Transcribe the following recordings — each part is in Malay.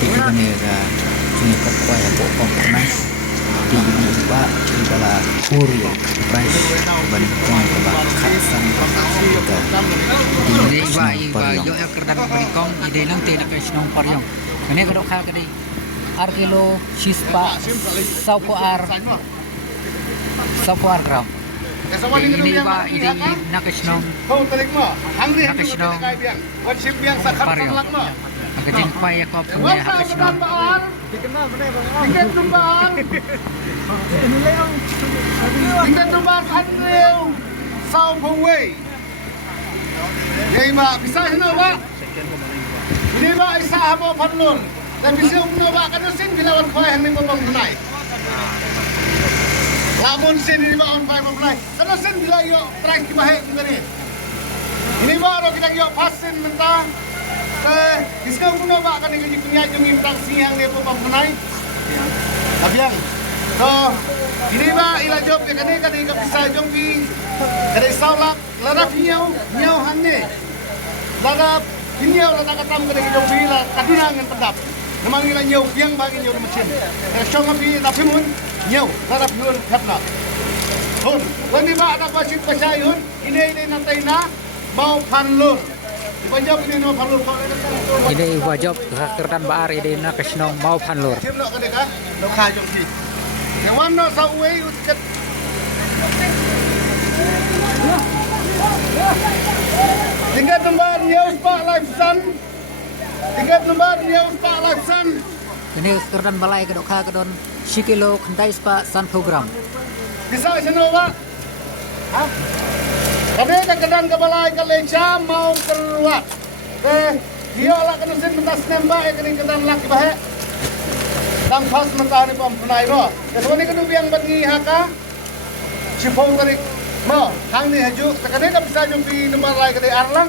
Titigane ga sunyi kapwa ya po pangkunay di ba ibala kuryo price balik kong ba kasan ka di Iba iba yo ya kerdan berikong ide nang tidak ke senong paryong. Kene kadok ka kadi arkilo sispa saupo ar gram. Ini iba ide nak ke senong paryong. Agajing paya ko punya hak ke senong. Tingkat nombor Andrew Sao Paway. Yai ma bisa hino ba? Ini ba isa habo panlon. Dan bisa umno ba kanusin bilawan ko yang mo bang tunay. Lamun sin ini ba on 5 apply. Kanusin bila yo try kibahe ngani. Ini ba ro kita yo pasin menta. Iska umno ba kan ngaji punya jung imtang siang ne po bang tunay. Abiang. So, ini ba ila job ke kani kapisa jong pi kani saulak ladap niau hanne ladap niau ladap katam kani jong pi la kaduna ngan pedap namang ila niau piang bagi niau macam chong pi napimun niau ladap yun kapna hun wani ba anak wasit pasayun ini natai na mau panlur Ibanjab ini no panlur Ide iba job kerdan baar ide nak ke senong mau panlur. Sim lo kani ka lo kha jong pi yang mana sa uwe uskat tingkat nombor news Pak Lifesan tingkat nombor news Pak Lifesan Kene kerdan balai kadok ka kadon sikilo kendai spa san program. bisa seno Pak kami kadang kebalai ke leca mau keluar dia lah kenusin mentas nembak kini kadang laki bahe Tang pas mentah ni pempunai mo. Kesuai ni kenu biang bengi haka. Cipong tarik mo. Hang ni haju. Tekane ka bisa jumpi nomor lai kedai arlang.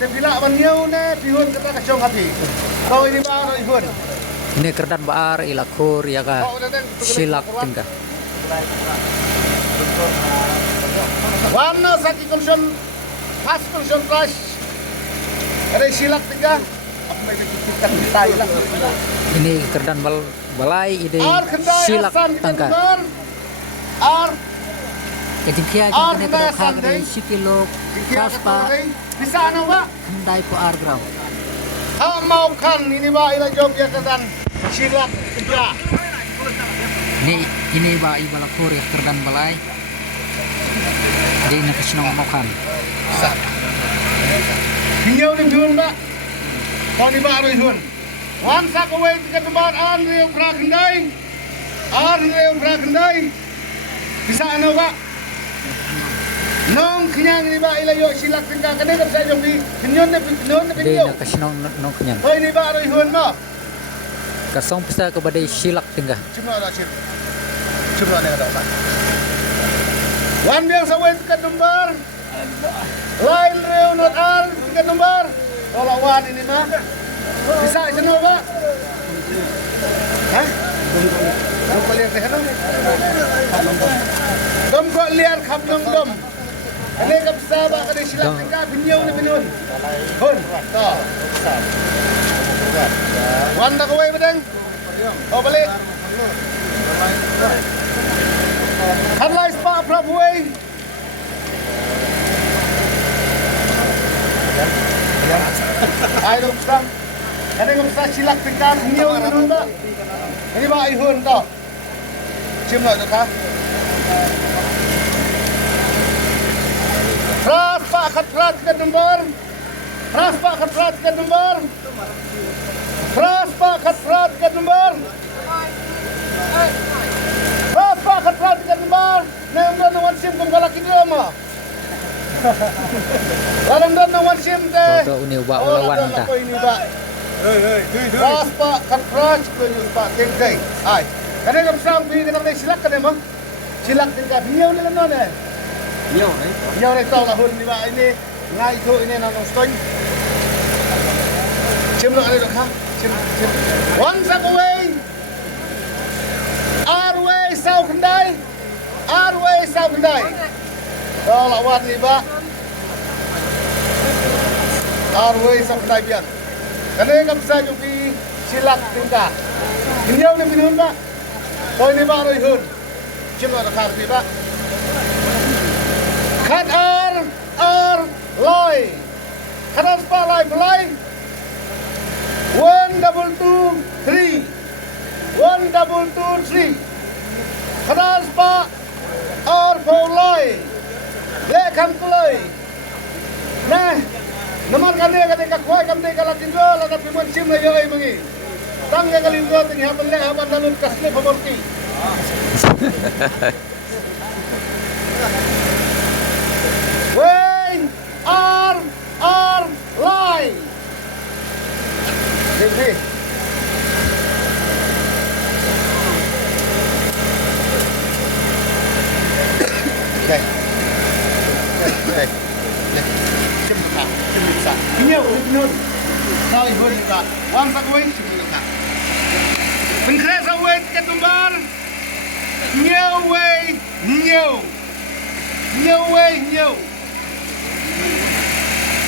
Te bila baniau ne pihun kita kacong hati. Kau ini ba ro ihun. Ini kerdan baar ilakur ya ka silak tingkah. Warna saki konson pas konson flash. Ada silak tingkah. Apa mereka kita kita lah. Ini kerdan balai ide silak tangka. Ar Kejingkia kene kadok ka kadi sikilo kaspa bisa ano ba? kendai po ar gram. Mau kan ini ba ila job ya kedan silak tiga. Ini ba ibala kuri kerdan balai. Ide nak senong mokan. Hinyau ni dun ba? Kau ni ba ro ihun. Wan sak away tiga tempat Andrew Prakendai. Bisa ano ba? Nong kenyang ni ba ila yo silak tingkah kene ka sa jombi. Kinyon na Ide pinyo. nak senong nong kenyang. Hoy ni ba ro ihun mo? Kasong pesta kepada silak tingkah. Cuma ada cip. Cuma ada tak. Wan biang sa away tiga tempat. Lain reo not al tiga tempat. Kalau wan ini mah bisa seno ba? Hah? Dom ko liar kah dom ko liar khap dom. Ane kap sa ba ka silak ka binyaw na binun. Hon. To. Wanda ko way badang. O balik. Hadlais pa Prabhuway. Ay dong sang. Kani kung sa silak tingkat niyo nun ba? Ini ba ihun to? Chim lo to ka? Pras pa kat pras ka number. Pras pa kat pras ka number. Pras pa kat pras ka number. Pras pa kat pras ka number. Nang do wan sim kung galaki niyo mo. Larang do wan sim te. Toto uni wa ulawan ta. Pras pa kat pras ka number. Tingkai. Ay. Kani kam sam pi kana silak ka mo. Silak tingka niyo nila non eh. Niyo re tao lahun di ba ini ngai tu ini nang stone. Chim lo ani ka. Chim. One step away. Arway South Kendai. Arway South Kendai. Tao lawan ni ba. Arway South Kendai biar. Kani kam sa ju pi silak tingkah. Inyo ni pinun ba? Toy ni ba roy hun. Chilo ra khar ni ba? Khat ar loy. Khanas pa loy play. 1 double 2 3. 1 double 2 3. Khanas pa ar loy. Le kham loy. Nah, nomor kali ketika kuai kami kalau tinggal ada pimun sim lagi ay mangi. Tangga kali itu tinggi hapan le hapan dalut kasle pemorti. Wey, ar, lai. Sini. Okay. Okay. Chim bisa. Inyo ulit Tahu ibu ni tak. Wang tak wei chim bisa. Pengkres awet ketumbar. Nyew wei nyew. Nyew wei nyew.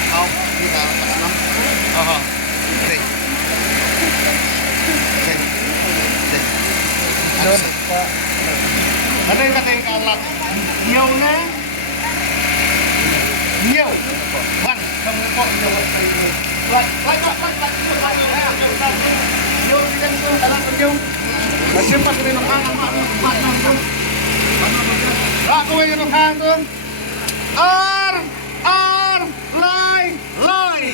Kau kita pasang. Oh. Baik. Ada kata yang kalah. Nyew na. Nhiều văn không có nhiều lại nhiều thì đang tôi đã làm nhiều và xem mặt này nó hàng mặt nào thôi ra cô ấy nó hàng thôi line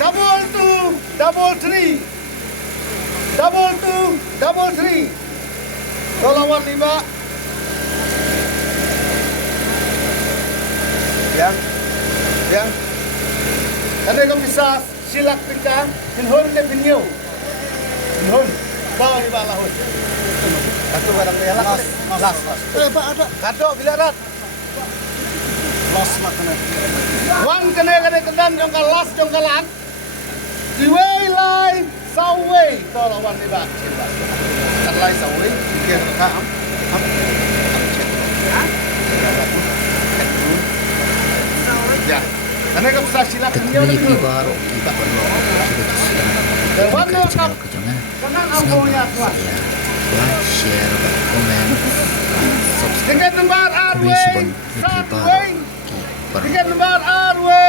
double 2 double 3 double 2 double 3 lawan 5 yang ada kau bisa silak tingkah hinhun le pinyo hinhun bawa di bawah lahun satu barang dia las pak ada kado bila rat las makna wan kena kedan jongkal las jongkalan diwei lai sawei tolong wan di bawah kan lai sawei kira ka am ya, karena kamu bisa silap dunia Teknik itu. baru kita perlu sudah Mana channel kejangan. Karena ampunya kuat. Like, share, komen, subscribe. Dengan lembar Terus arway, sebelum video satu baru way. di Dengan lembar arway.